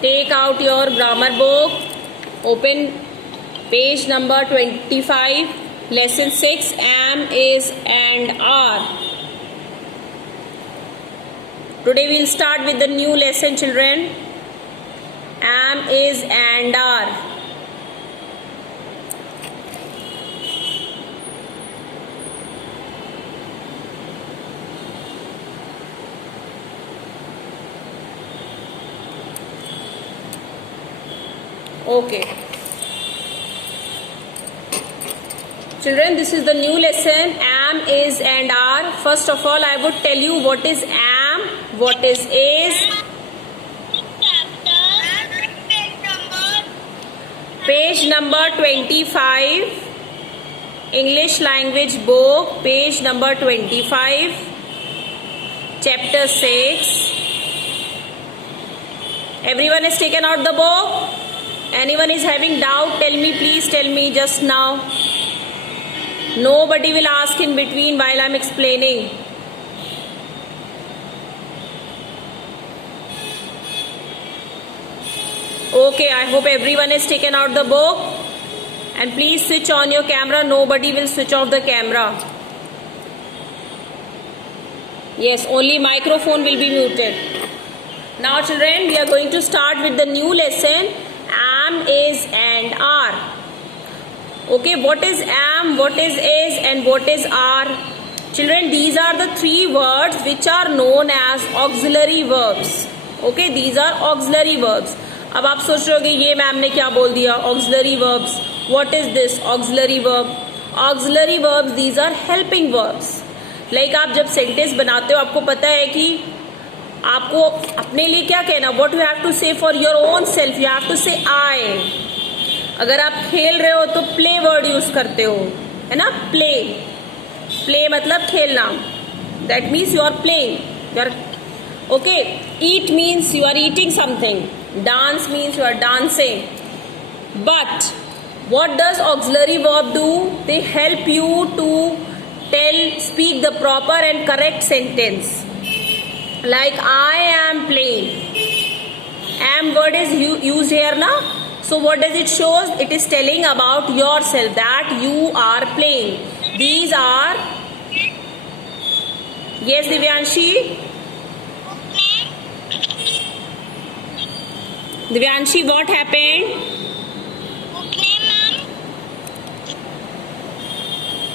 Take out your grammar book, open page number 25, lesson 6, am, is and are. Today we will start with the new lesson, children. Am, is and are. Okay. Children, this is the new lesson, am, is and are. First of all, I would tell you what is am, what is. Page number 25, English language book, page number 25, chapter 6. Everyone has taken out the book? Anyone is having doubt? Tell me, please tell me just now. Nobody will ask in between while I am explaining. Okay, I hope everyone has taken out the book. And please switch on your camera. Nobody will switch off the camera. Yes, only microphone will be muted. Now children, we are going to start with the new lesson, am, is and are. Okay, what is am, what is and what is are? Children, these are the three words which are known as auxiliary verbs. Okay, these are auxiliary verbs. अब आप सोच रहे होगे ये ma'am ने क्या बोल दिया, auxiliary verbs. What is this auxiliary verb? Auxiliary verbs, these are helping verbs. Like आप जब sentence बनाते हो आपको पता है कि आपको अपने लिए क्या कहना, what you have to say for your own self, you have to say I. अगर आप खेल रहे हो तो play word यूज करते हो, है ना, play मतलब खेलना, that means you are playing, you are okay. Eat means you are eating something, dance means you are dancing. But what does auxiliary verb do? They help you to speak the proper and correct sentence. Like I am playing. Am word is used here now. So what does it show? It is telling about yourself that you are playing. These are. Yes, Divyanshi. Divyanshi, what happened? Okay, ma'am.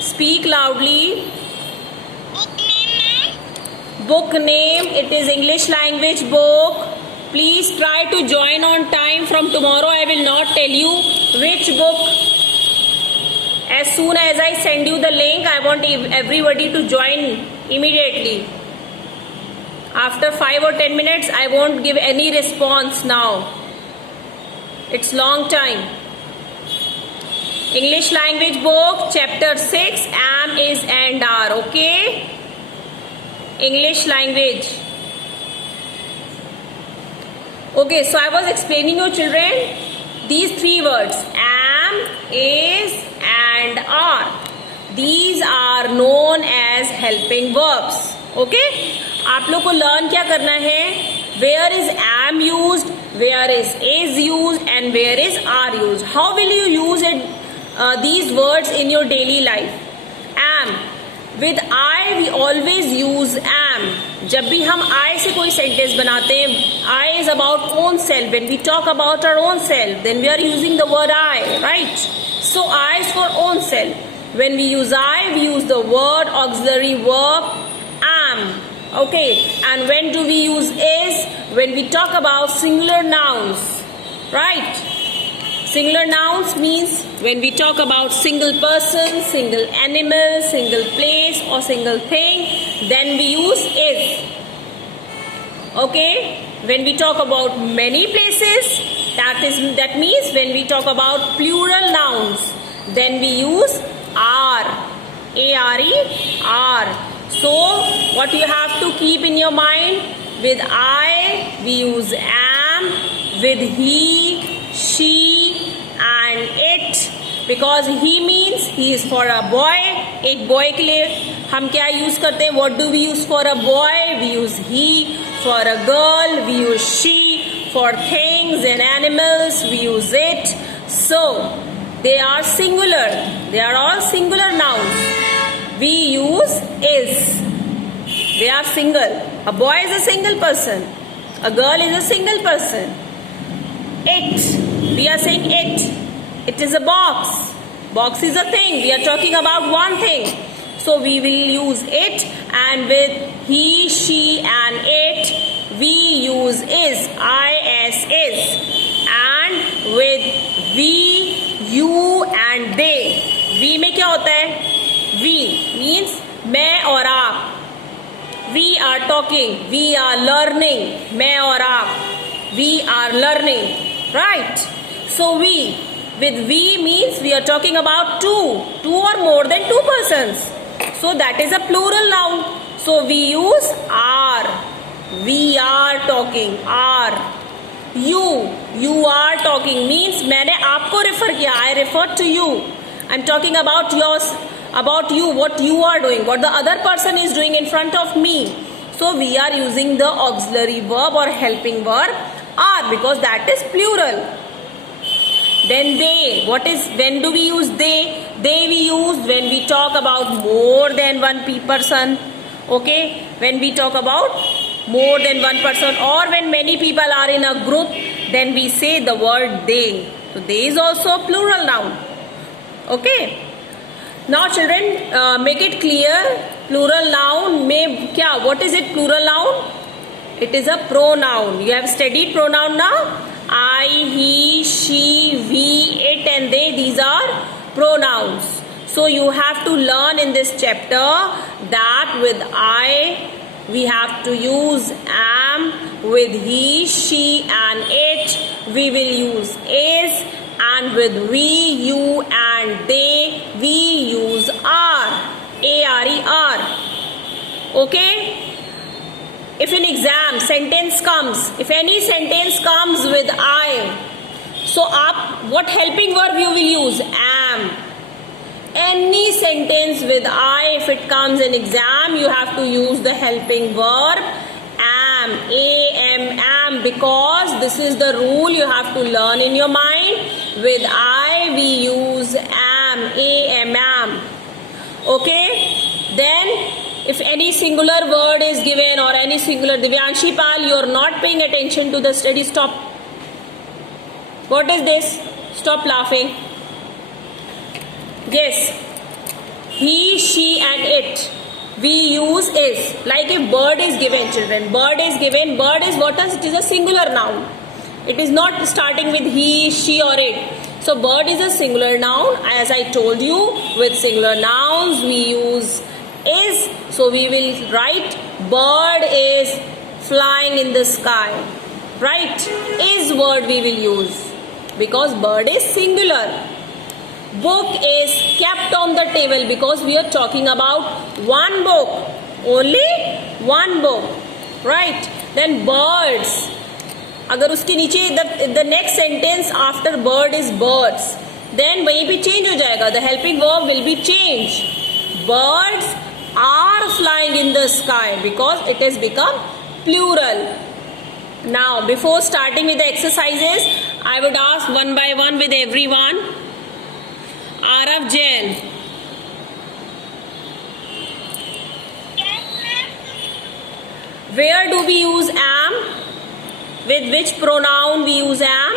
Speak loudly. Book name, ma'am. Book name, it is English language book. Please try to join on time. From tomorrow I will not tell you which book. As soon as I send you the link, I want everybody to join immediately. After 5 or 10 minutes, I won't give any response now. It's long time. English language book, chapter 6, am, is and are. Okay? English language. Okay, so I was explaining you children these three words, am, is and are. These are known as helping verbs. Okay? आप लोग को learn क्या करना है, where is am used, where is used and where is are used. How will you use it, these words in your daily life? Am. With I we always use am. जब भी हम I से कोई sentence बनाते हैं, I is about own self. When we talk about our own self, then we are using the word I, right? So I is for own self. When we use I, we use the word auxiliary verb am. Okay, and when do we use is? When we talk about singular nouns, right? Singular nouns means when we talk about single person, single animal, single place or single thing, then we use is. Okay, when we talk about many places, that means when we talk about plural nouns, then we use are. A-R-E, are. So, what you have to keep in your mind, with I, we use am, with he, she, and it, because he means he is for a boy. एक boy के लिए हम क्या use करते हैं? What do we use for a boy? We use he. For a girl, we use she. For things and animals, we use it. So, they are singular. They are all singular nouns. We use is. They are single. A boy is a single person. A girl is a single person. It. We are saying it. It is a box. Box is a thing. We are talking about one thing. So we will use it, and with he, she and it, we use is. Is. And with we, you and they. We में क्या होता है? We means मैं और आप. We are talking. We are learning. मैं और आप. We are learning. Right? So we. With we means we are talking about two or more than two persons. So that is a plural noun. So we use are. We are talking. Are. You are talking means मैंने आपको refer किया. I refer to you. I'm talking about yours, about you, what you are doing, what the other person is doing in front of me. So we are using the auxiliary verb or helping verb are, because that is plural. Then they. When do we use they? They we use when we talk about more than one person. Okay? When we talk about more than one person, or when many people are in a group, then we say the word they. So they is also a plural noun. Okay? Now children, make it clear. Plural noun में क्या? What is it? Plural noun? It is a pronoun. You have studied pronoun now? I, he, she, we, it and they. These are pronouns. So you have to learn in this chapter that with I, we have to use am. With he, she and it, we will use is. And with we, you and they, we use are. A-R-E-R. Okay? If in exam sentence comes, if any sentence comes with I, so what helping verb you will use? Am. Any sentence with I, if it comes in exam, you have to use the helping verb am. am, because this is the rule you have to learn in your mind. With I, we use am. Okay? Then, if any singular word is given or any singular, Divyanshi Pal, you are not paying attention to the study. Stop. What is this? Stop laughing. Yes. He, she and it. We use is. Like if bird is given, children. Bird is given. Bird is what is? It is a singular noun. It is not starting with he, she or it. So bird is a singular noun. As I told you, with singular nouns we use is. So we will write bird is flying in the sky. Right? Is word we will use. Because bird is singular. Book is kept on the table because we are talking about one book. Only one book. Right? Then birds. अगर उसके नीचे the next sentence after bird is birds, then वहीं पे change हो जाएगा. The helping verb will be changed. Birds are flying in the sky because it has become plural. Now, before starting with the exercises, I would ask one by one with everyone. Arav Jain. Where do we use am? With which pronoun we use am?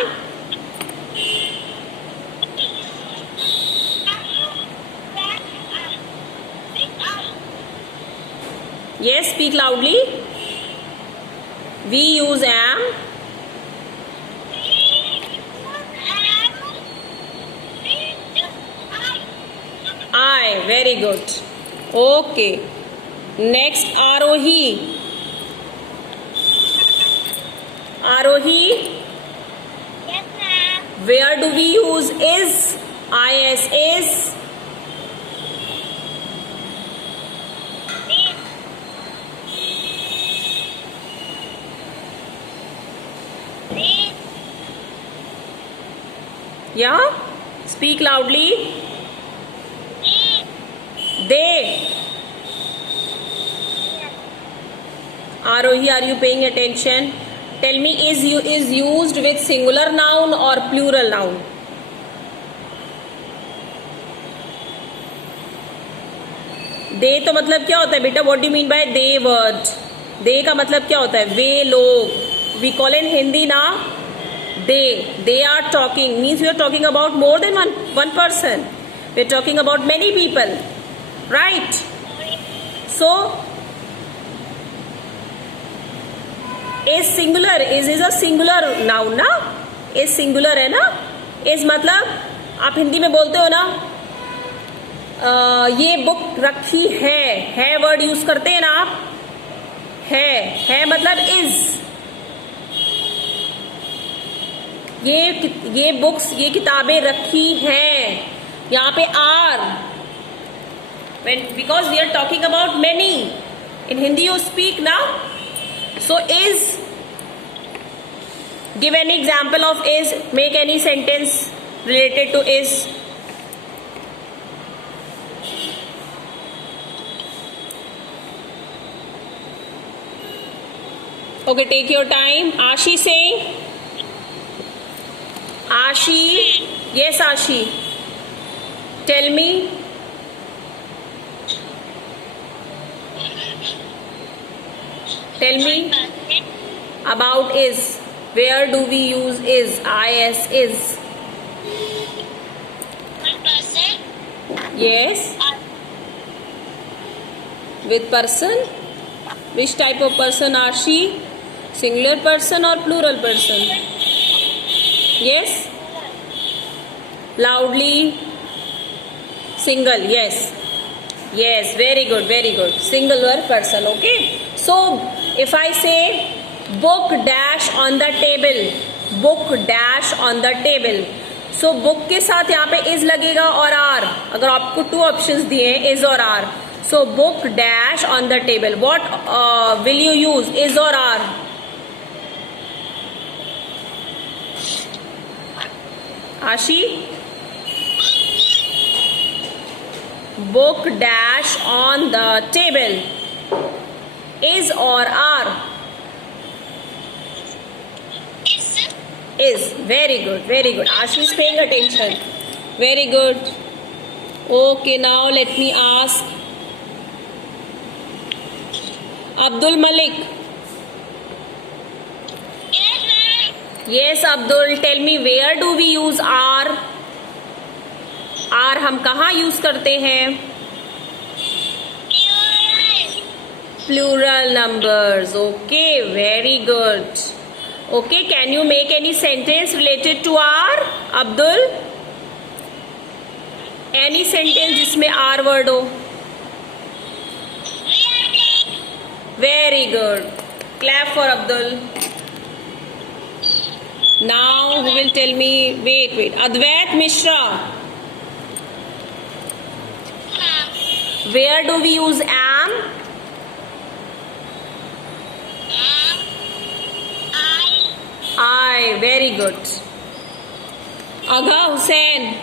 Yes, speak loudly. We use am. I. Very good. Okay. Next, Arohi. Arohi. Yes, ma'am. Where do we use is? Is. Yeah? Speak loudly. They. Arohi, are you paying attention? Tell me, is used with singular noun or plural noun? दे तो मतलब क्या होता है बेटा? What do mean by the word? The का मतलब क्या होता है? वे लोग. वी कॉल इन हिंदी ना they are talking means we are talking about more than one person. We are talking about many people, right? So is singular is a singular noun ना? is singular है ना? is मतलब आप हिंदी में बोलते हो ना, ये बुक रखी है वर्ड यूज करते हैं ना आप. है मतलब इज. ये बुक्स, ये किताबें रखी हैं. यहाँ पे are, because we are talking about many. In Hindi you speak ना. So is, give any example of is. Make any sentence related to is. Okay, take your time. Ashi saying. Ashi, yes Ashi. Tell me. Tell me about is. Where do we use is? Is is. One person. Yes. With person. Which type of person are she? Singular person or plural person? Yes. Loudly. Single. Yes. Yes. Very good. Very good. Singular person. Okay. So if I say book dash on the table. Book dash on the table. So book के साथ यहाँ पे is लगेगा और are. अगर आपको two options दिए हैं is और are. So book dash on the table. What will you use? Is or are? Ashi? Book dash on the table. Is or are? Is. Very good. Very good. Ashi is paying attention. Very good. Okay, now let me ask Abdul Malik. Yes, ma'am. Yes, Abdul. Tell me, where do we use are? are हम कहाँ use करते हैं? Plural numbers. Okay, very good. Okay, can you make any sentence related to are, Abdul? Any sentence जिसमें are word हो? Very good. Clap for Abdul. Now who will tell me? Wait. Advait Mishra. Where do we use am? I. Very good. Agha Hussain.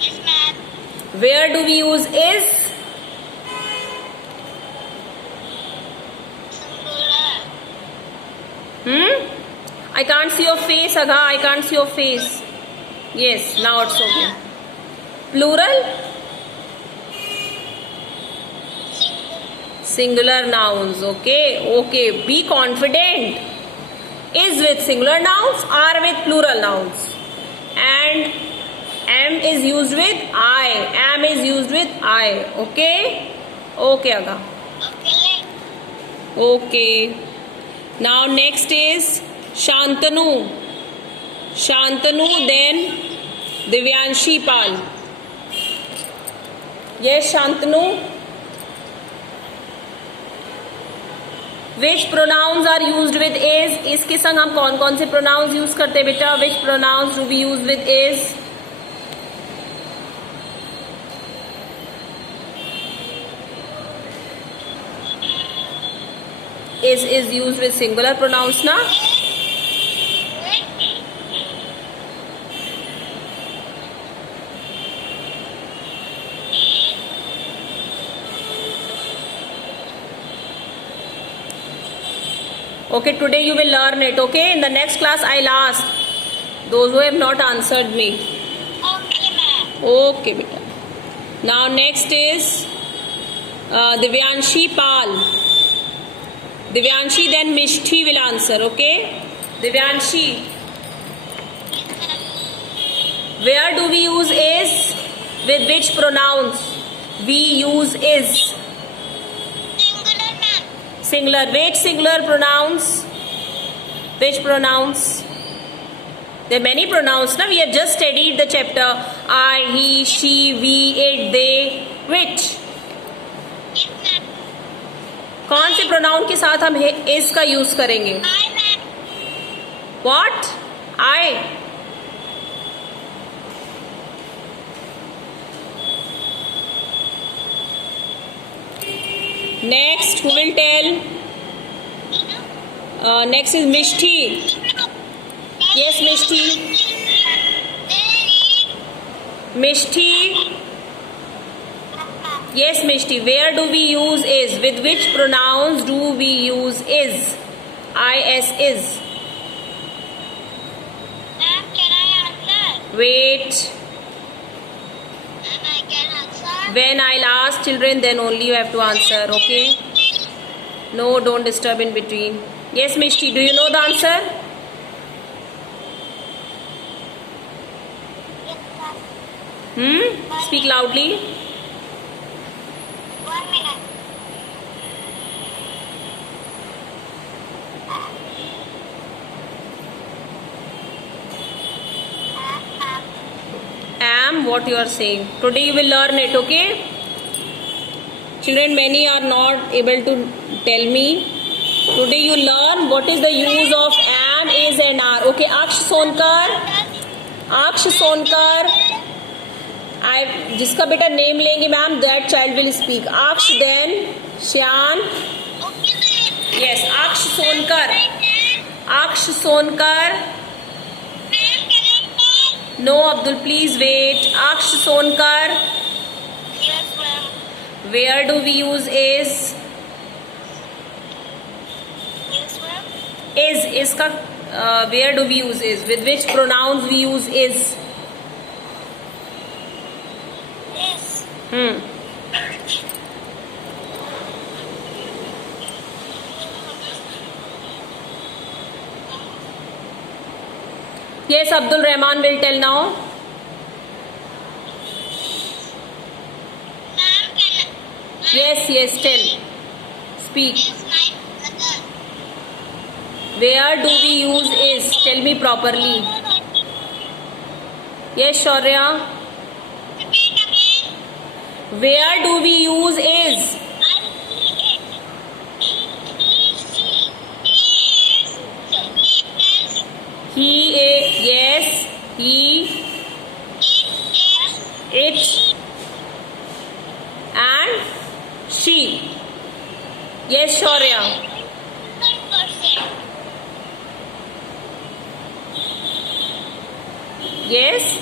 Yes, ma'am. Where do we use is? I can't see your face, Agha. I can't see your face. Yes, now it's okay. Plural? Singular nouns. Okay. Be confident. Is with singular nouns, are with plural nouns. And am is used with I. Am is used with I. Okay, Agha. Okay. Now next is Shantanu, then Divyanshi Pal. Yes, Shantanu. Which pronouns are used with is? इसके संग हम कौन कौन से pronouns use करते हैं बेटा? Which pronouns do we use with is? Is used with singular pronouns ना? Okay, today you will learn it. Okay, in the next class I'll ask those who have not answered me. Okay, ma'am. Okay, beta. Now next is Divyanshi Pal. Divyanshi, then Mishti will answer. Okay, Divyanshi, Yes, ma'am. where do we use is? With which pronouns we use is? Singular, ma'am. Singular. Which singular pronouns? Which pronouns? There are many pronouns. Now we have just studied the chapter. I, he, she, we, it, they. Which? Yes, ma'am. कौन से pronoun के साथ हम is का use करेंगे? I, ma'am. What? I. Next, who will tell? Next is Mishti. Yes, Mishti. Mishti. Yes, Mishti. Where do we use is? With which pronouns do we use is? Is is. Ma'am, can I answer? Wait. Ma'am, I can answer. When I'll ask children, then only you have to answer. Okay? No, don't disturb in between. Yes, Mishti. Do you know the answer? Yes, ma'am. Speak loudly. 1 minute. Am what you are saying. Today you will learn it, okay? Children, many are not able to tell me. Today you learn what is the use of am, is and are. Okay, Aksh Sonkar. Aksh Sonkar. जिसका बेटा name लेंगे ma'am, that child will speak. Aksh, then Shyan. Okay, ma'am. Yes, Aksh Sonkar. Aksh Sonkar. Ma'am, can I talk? No, Abdul, please wait. Aksh Sonkar. Yes, ma'am. Where do we use is? Yes, ma'am. Is का where do we use is? With which pronouns we use is? Yes. Yes, Abdul Rahman will tell now. Ma'am, can Yes, tell. Speak. is my brother. Where do we use is? Tell me properly. Yes, Shaurya. Repeat again. Where do we use is? I see it. He, yes, he, it, and she. Yes, Shaurya. Yes.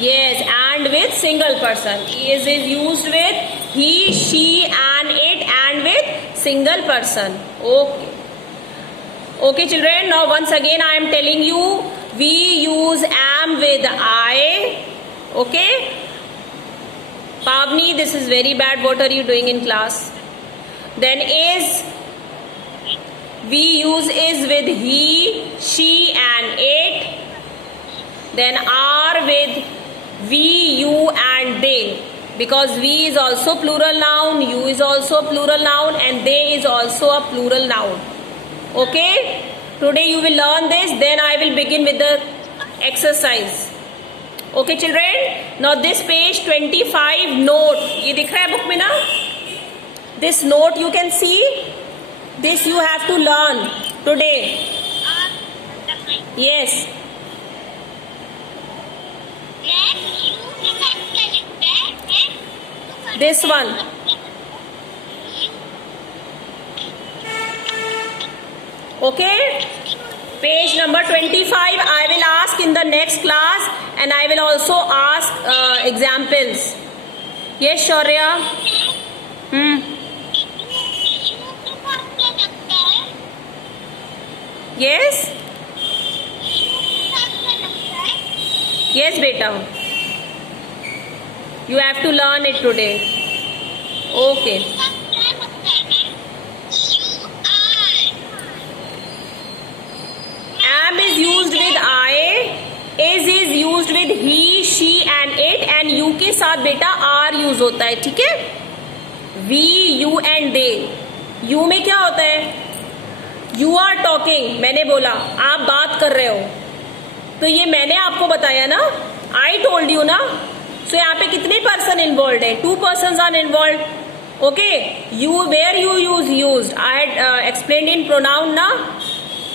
Yes, and with single person. Is used with he, she, and it, and with single person. Okay. Okay, children. Now once again I am telling you, we use am with I. Okay. Pavni, this is very bad. What are you doing in class? Then is. We use is with he, she, and it. Then are with we, you, and they. Because we is also plural noun, you is also plural noun, and they is also a plural noun. Okay? Today you will learn this. Then I will begin with the exercise. Okay, children? Now this page 25 note. ये दिख रहा है book में ना? This note you can see. This you have to learn today. Yes. This one. Okay? Page number 25 I will ask in the next class, and I will also ask examples. Yes, Shaurya? Yes? Yes, beta. You have to learn it today. Okay. Am is used with I, is used with he, she and it, and you के साथ बेटा are use होता है, ठीक है? We, you and they. You में क्या होता है? You are talking. मैंने बोला, आप बात कर रहे हो, तो ये मैंने आपको बताया ना, I told you ना. So यहाँ पे कितने पर्सन इन्वॉल्व है? 2 persons are involved. Okay. You, where you use used? I had explained in pronoun ना.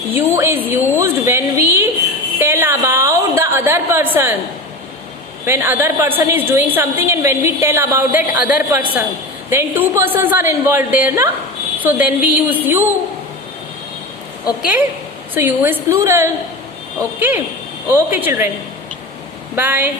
You is used when we tell about the other person. When other person is doing something and when we tell about that other person. Then 2 persons are involved there na. So then we use you. Okay. So you is plural. Okay. Okay children. Bye.